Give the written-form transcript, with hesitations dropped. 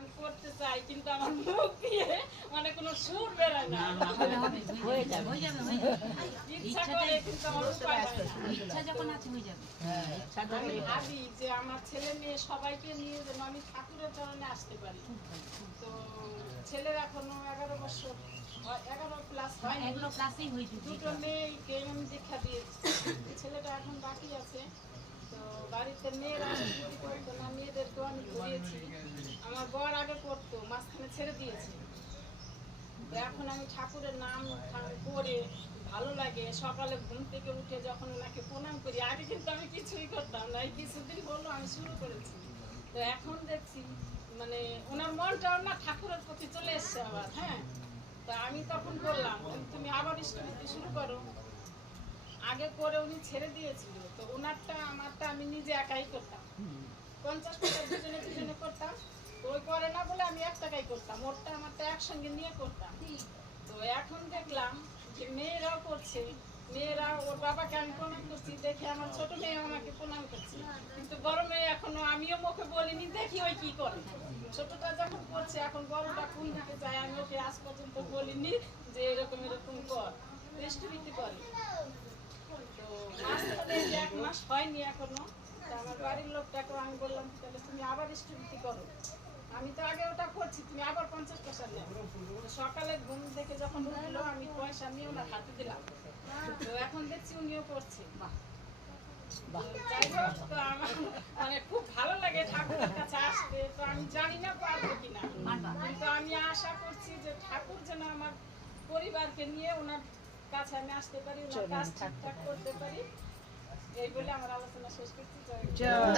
গান করতে চাই কিন্তু আমার মুখ দিয়ে মানে কোনো সুর বেরোয় না। হয়ে যাবে ইচ্ছা করে কিন্তু আমার উপায় হয় না। ইচ্ছা যখন আছে হয়ে যাবে। আমি ভাবি যে আমার ছেলে মেয়ে সবাইকে নিয়ে যেন আমি ঠাকুরের চরণে আসতে পারি। তো ছেলের এখনো 11 বছর 11 প্লাস হয়নি, এগুলো ক্লাসেই হয়েছে। দুটো মেয়েকে আমি দীক্ষা দিয়েছি, ছেলেটা এখন বাকি আছে। তো বাড়িতে মেয়েরা যদি করতো না, মেয়েদেরকেও আমি ধরিয়েছি। আমার বর আগে করতো, মাঝখানে ছেড়ে দিয়েছি। তো এখন আমি ঠাকুরের নাম করে ভালো লাগে, সকালে ঘুম থেকে উঠে যখন ওনাকে প্রণাম করি। আগে কিন্তু আমি কিছুই করতাম না, এই কিছুদিন হলো আমি শুরু করেছি। তো এখন দেখছি মানে ওনার মনটাও না ঠাকুরের প্রতি চলে এসছে আবার। হ্যাঁ, তা আমি তখন বললাম তুমি আবার ইষ্টভৃতি শুরু করো। আগে করে উনি ছেড়ে দিয়েছিল, তো ওনারটা আমারটা আমি নিজে একাই করতাম, 50 টাকা দুজনে দুজনে করতাম। তো ওই করে না বলে আমি 1 টাকাই করতাম, ওরটা আমারটা একসঙ্গে নিয়ে করতাম। তো এখন দেখলাম যে মেয়েরাও করছে, মেয়েরা ওর বাবাকে আমি প্রণাম করছি দেখে আমার ছোট মেয়ে আমাকে প্রণাম করছে, কিন্তু বড় মেয়ে এখনো আমিও মুখে বলিনি, দেখি ওই কি করে। ছোটটা যখন করছে, এখন বড়টা কোন দিকে যায় আমি ওকে আজ পর্যন্ত বলিনি যে এরকম এরকম কর, ইষ্টভৃতি করে। তো মাঝখানে 1 মাস হয়নি এখনো, তা আমার বাড়ির লোকটাকে আমি বললাম তাহলে তুমি আবার ইষ্টভৃতি করো। আমি তো আগে ওটা করছি, তুমি আবার 50 পয়সা নেও। সকালে ঘুম থেকে যখন উঠলো আমি পয়সা নিয়ে ওনার হাতে দিলাম। তো এখন দেখছি উনিও করছে। যাই হোক, তো আমার মানে খুব ভালো লাগে ঠাকুরের কাছে আসতে। তো আমি জানি না পারবো কিনা, কিন্তু আমি আশা করছি যে ঠাকুর যেন আমার পরিবারকে নিয়ে ওনার কাছে আমি আসতে পারি, ওনার কাজ ঠিকঠাক করতে পারি। এই বলে আমার আলোচনা শেষ করছি। জয়।